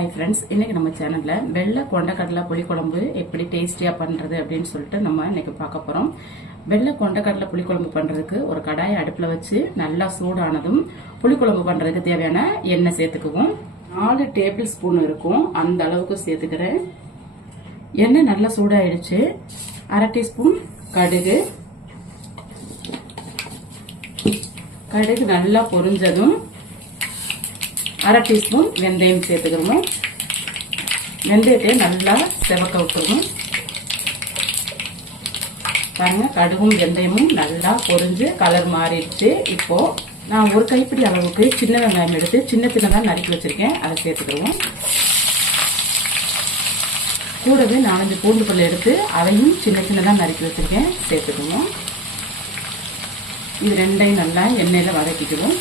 Hi friends, இன்னைக்கு நம்ம சேனல்ல வெள்ளை கொண்டக்கடலை புளிக்குழம்பு எப்படி டேஸ்டியா பண்றது அப்படின்னு சொல்லிட்டு நம்ம இன்னைக்கு பார்க்க போறோம். வெள்ளை கொண்டக்கடலை புளிக்குழம்பு பண்றதுக்கு ஒரு கடாயை அடுப்புல வச்சு நல்லா சூடானதும் புளிக்குழம்பு பண்றதுக்கு தேவையான எண்ணெய் சேர்த்துக்குவோம். 4 டேபிள் ஸ்பூன் இருக்கும், அந்த அளவுக்கு சேர்த்துக்கிறேன். எண்ணெய் நல்லா சூடாயிடுச்சு. 1/2 டீஸ்பூன் கடுகு நல்லா பொரிஞ்சதும் 1/2 டீஸ்பூன் வெந்தயம் சேர்த்துக்கிறோம். வெந்தயத்தை நல்லா செவக்க விட்டுருவோம். பாருங்க, கடுகும் வெந்தயமும் நல்லா பொரிஞ்சு கலர் மாறிடுச்சு. இப்போ நான் ஒரு கைப்பிடி அளவுக்கு சின்ன வெங்காயம் எடுத்து சின்னதாக நறுக்கி வச்சிருக்கேன், அதை சேர்த்துக்கிறோம். கூடவே 4-5 பூண்டு பல் எடுத்து அதையும் சின்னதாக நறுக்கி வச்சிருக்கேன், சேர்த்துக்குவோம். இது ரெண்டையும் நல்லா எண்ணெயில வதக்கிக்குவோம்.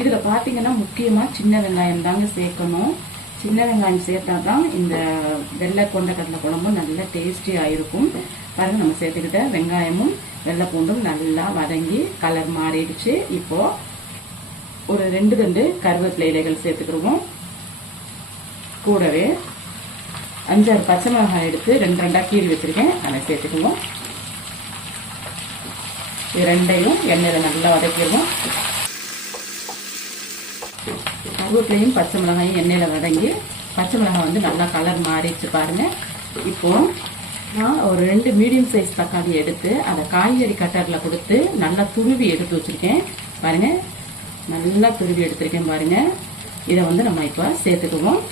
இதுல பாத்தீங்கன்னா முக்கியமா சின்ன வெங்காயம் தாங்க சேர்க்கணும். சின்ன வெங்காயம் சேர்த்தா தான் இந்த வெள்ளை கொண்டக்கடலை குழம்பு நல்லா டேஸ்டியா இருக்கும். பாருங்க, நம்ம சேர்த்துக்கிட்ட வெங்காயமும் வெள்ளை பூண்டும் நல்லா வதங்கி கலர் மாறிடுச்சு. இப்போ ஒரு 2 கருவேப்பிலை இலைகள் சேர்த்துக்கிடுவோம். கூடவே 5-6 பச்சை மிளகாய் எடுத்து 2 கீறி வச்சிருக்கேன், அதை சேர்த்துக்குவோம். இது ரெண்டையும் எண்ணெயில நல்லா வதக்கிடுவோம். கருவேப்பிலையும் பச்சை மிளகாயும் எண்ணெயில வதங்கி பச்சை மிளகாய் வந்து நல்லா கலர் மாறிடுச்சு. பாருங்க, இப்போ நான் ஒரு 2 மீடியம் சைஸ் தக்காளி எடுத்து அதை காய்கறி கட்டர்ல கொடுத்து நல்லா துருவி எடுத்து வச்சிருக்கேன். பாருங்க, நல்லா துருவி எடுத்திருக்கேன். பாருங்க, இதை வந்து நம்ம இப்போ சேர்த்துக்குவோம்.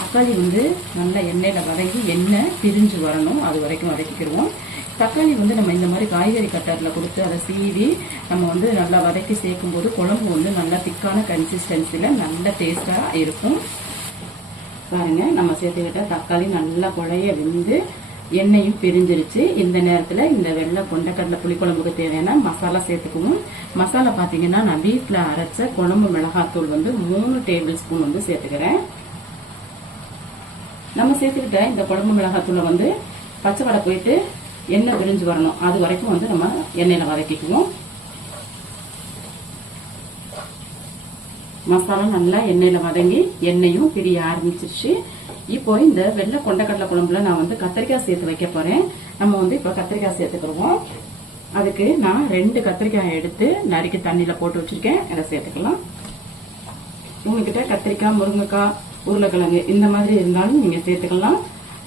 தக்காளி வந்து நல்லா எண்ணெயில வதங்கி எண்ணெய் பிரிஞ்சு வரணும், அது வரைக்கும் வதக்கிக்கிடுவோம். தக்காளி வந்து நம்ம இந்த மாதிரி காய்கறி கட்டர்ல கொடுத்து அதை சீவி நம்ம வந்து நல்லா வதக்கி சேர்க்கும் போது குழம்பு வந்து நல்லா திக்கான கன்சிஸ்டன்சில நல்ல டேஸ்டா இருக்கும். பாருங்க, நம்ம சேர்த்துக்கிட்ட தக்காளி நல்லா குழைய வெந்து எண்ணெயும் பிரிஞ்சிருச்சு. இந்த நேரத்துல இந்த வெள்ளை கொண்டக்கடலை புளிக்குழம்புக்கு தேவையான மசாலா சேர்த்துக்குவோம். மசாலா பாத்தீங்கன்னா நான் வீட்டுல அரைச்ச குழம்பு மிளகாத்தூள் வந்து 3 டேபிள் ஸ்பூன் வந்து சேர்த்துக்கிறேன். நம்ம சேர்த்துக்கிட்ட இந்த குழம்பு மிளகாத்தூளை வந்து பச்சை வடை போயிட்டு எண்ணெய் பிரிஞ்சு வரணும், அது வரைக்கும் வந்து நம்ம எண்ணெயில வதக்கிக்குவோம். மசாலா நல்லா எண்ணெயில வதங்கி எண்ணெயும் பிரிய ஆரம்பிச்சிருச்சு. இப்போ இந்த வெள்ளை கொண்டக்கடலை குழம்புல நான் வந்து கத்திரிக்காய் சேர்த்து வைக்க போறேன். நம்ம வந்து இப்போ கத்திரிக்காய் சேர்த்துக்கிடுவோம். அதுக்கு நான் 2 கத்திரிக்காய் எடுத்து நறுக்கி தண்ணியில போட்டு வச்சிருக்கேன், அதை சேர்த்துக்கலாம். உங்ககிட்ட கத்திரிக்காய், முருங்கைக்காய், உருளைக்கிழங்கு இந்த மாதிரி இருந்தாலும் நீங்க சேர்த்துக்கலாம்.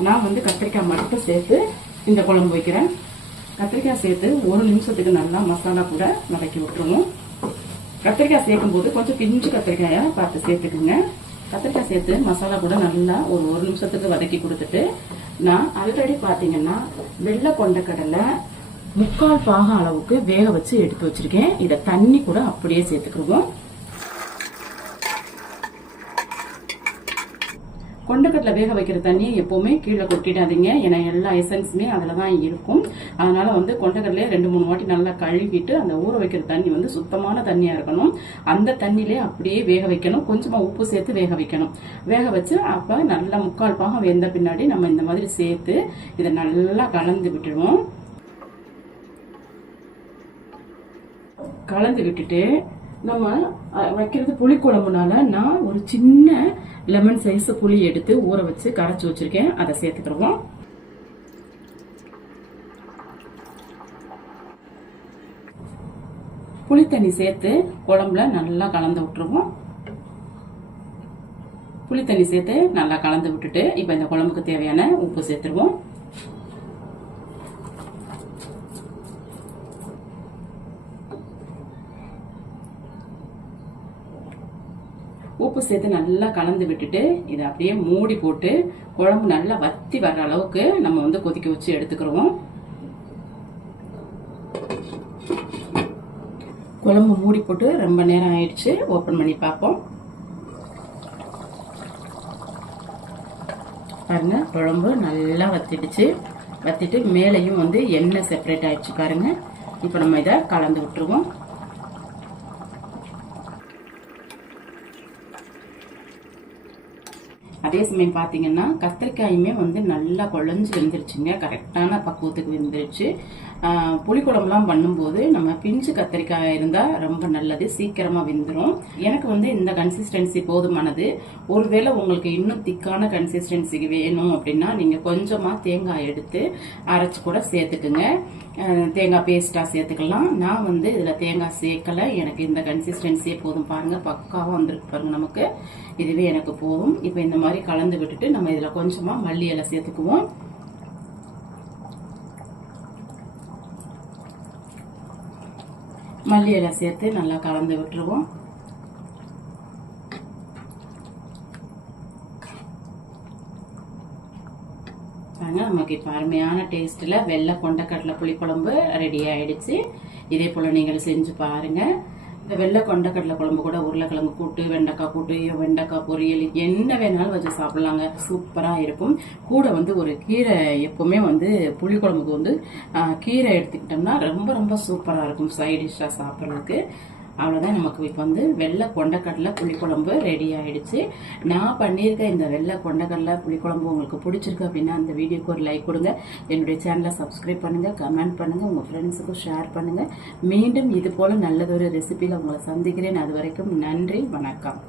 நான் வந்து கத்திரிக்காய் மட்டும் சேர்த்து இந்த குழம்பு வைக்கிறேன். கத்திரிக்காய் சேர்த்து 1 நிமிஷத்துக்கு நல்லா மசாலா கூட வதக்கி விட்டுருவோம். கத்திரிக்காய் சேர்க்கும் போது கொஞ்சம் பிஞ்சு கத்திரிக்காயா பார்த்து சேர்த்துக்குங்க. கத்திரிக்காய் சேர்த்து மசாலா கூட நல்லா ஒரு 1 நிமிஷத்துக்கு வதக்கி கொடுத்துட்டு, நான் ஆல்ரெடி பாத்தீங்கன்னா வெள்ளை கொண்டக்கடலை 3/4 பாகம் அளவுக்கு வேக வச்சு எடுத்து வச்சிருக்கேன். இதை தண்ணி கூட அப்படியே சேர்த்துக்கிடுவோம். கொண்டக்கடலை வேக வைக்கிற தண்ணியை எப்பவுமே கீழே கொட்டிடாதீங்க, ஏன்னா எல்லா எசன்ஸுமே அதுலதான் இருக்கும். அதனால வந்து கொண்டக்கடலையே 2-3 வாட்டி நல்லா கழுவிட்டு அந்த ஊற வைக்கிற தண்ணி வந்து சுத்தமான தண்ணியா இருக்கணும். அந்த தண்ணியிலே அப்படியே வேக வைக்கணும். கொஞ்சமா உப்பு சேர்த்து வேக வைக்கணும். வேக வச்சு அப்ப நல்லா 3/4 பாகம் வெந்த பின்னாடி நம்ம இந்த மாதிரி சேர்த்து இதை நல்லா கலந்து விட்டுருவோம். கலந்து விட்டுட்டு நம்ம வைக்கிறது புளிக்குழம்புனால நான் ஒரு சின்ன லெமன் சைஸ் புளி எடுத்து ஊற வச்சு கரைச்சி வச்சிருக்கேன், அதை சேர்த்துக்கிறோம். புளித்தண்ணி சேர்த்து குழம்புல நல்லா கலந்து விட்டுருவோம். புளித்தண்ணி சேர்த்து நல்லா கலந்து விட்டுட்டு இப்ப இந்த குழம்புக்கு தேவையான உப்பு சேர்த்துருவோம். உப்பு சேர்த்து நல்லா கலந்து விட்டுட்டு இதை அப்படியே மூடி போட்டு குழம்பு நல்லா வத்தி வர்ற அளவுக்கு நம்ம வந்து கொதிக்க வச்சு எடுத்துக்கிறோம். குழம்பு மூடி போட்டு ரொம்ப நேரம் ஆயிடுச்சு, ஓபன் பண்ணி பார்ப்போம். பாருங்க, குழம்பு நல்லா வத்திடுச்சு. வத்திட்டு மேலையும் வந்து எண்ணெய் செப்பரேட் ஆயிடுச்சு. பாருங்க, இப்போ நம்ம இதை கலந்து விட்டுருவோம். அதே சமயம் பார்த்தீங்கன்னா கத்திரிக்காயுமே வந்து நல்லா குழஞ்சு வெந்துருச்சுங்க, கரெக்டான பக்குவத்துக்கு வெந்துருச்சு. புளிக்குழம்புலாம் பண்ணும்போது நம்ம பிஞ்சு கத்திரிக்காய் இருந்தால் ரொம்ப நல்லது, சீக்கிரமாக வெந்துடும். எனக்கு வந்து இந்த கன்சிஸ்டன்சி போதுமானது. ஒருவேளை உங்களுக்கு இன்னும் திக்கான கன்சிஸ்டன்சிக்கு வேணும் அப்படின்னா நீங்கள் கொஞ்சமாக தேங்காய் எடுத்து அரைச்சி கூட சேர்த்துக்குங்க, தேங்காய் பேஸ்ட்டாக சேர்த்துக்கலாம். நான் வந்து இதில் தேங்காய் சேர்க்கலை, எனக்கு இந்த கன்சிஸ்டன்சியே போதும். பாருங்கள் பக்காவாக வந்துருக்கு பாருங்கள், நமக்கு இதுவே எனக்கு போதும். இப்போ இந்த மாதிரி கலந்து விட்டுட்டு நம்ம இதில் கொஞ்சமாக மல்லி இலை சேர்த்துக்குவோம். மல்லி இலை சேர்த்து நல்லா கலந்து விட்டுருவோம். நமக்கு இப்போ அருமையான டேஸ்ட்டில் வெள்ளை கொண்டக்கடலை புளிக்குழம்பு ரெடி ஆயிடுச்சு. இதே போல் நீங்கள் செஞ்சு பாருங்க. இந்த வெள்ளை கொண்டக்கடலை குழம்பு கூட உருளைக்கிழங்கு கூட்டு, வெண்டைக்காய் கூட்டு, வெண்டைக்காய் பொரியல் என்ன வேணாலும் வச்சு சாப்பிடலாங்க, சூப்பராக இருக்கும். கூட வந்து ஒரு கீரை, எப்பவுமே வந்து புளிக்குழம்புக்கு வந்து கீரை எடுத்துக்கிட்டோம்னா ரொம்ப ரொம்ப சூப்பராக இருக்கும் சைட் டிஷ்ஷாக சாப்பிட்றதுக்கு. அவ்வளோதான், நமக்கு இப்போ வந்து வெள்ளை கொண்டக்கடலை புளிக்குழம்பு ரெடி ஆயிடுச்சு. நான் பண்ணியிருக்க இந்த வெள்ளை கொண்டக்கடலை புளிக்குழம்பு உங்களுக்கு பிடிச்சிருக்கு அப்படின்னா அந்த வீடியோக்கு ஒரு லைக் கொடுங்க, என்னுடைய சேனலை சப்ஸ்கிரைப் பண்ணுங்க, கமெண்ட் பண்ணுங்க, உங்கள் ஃப்ரெண்ட்ஸுக்கும் ஷேர் பண்ணுங்க. மீண்டும் இது போல நல்லதொரு ரெசிபியில் உங்களை சந்திக்கிறேன். அது வரைக்கும் நன்றி, வணக்கம்.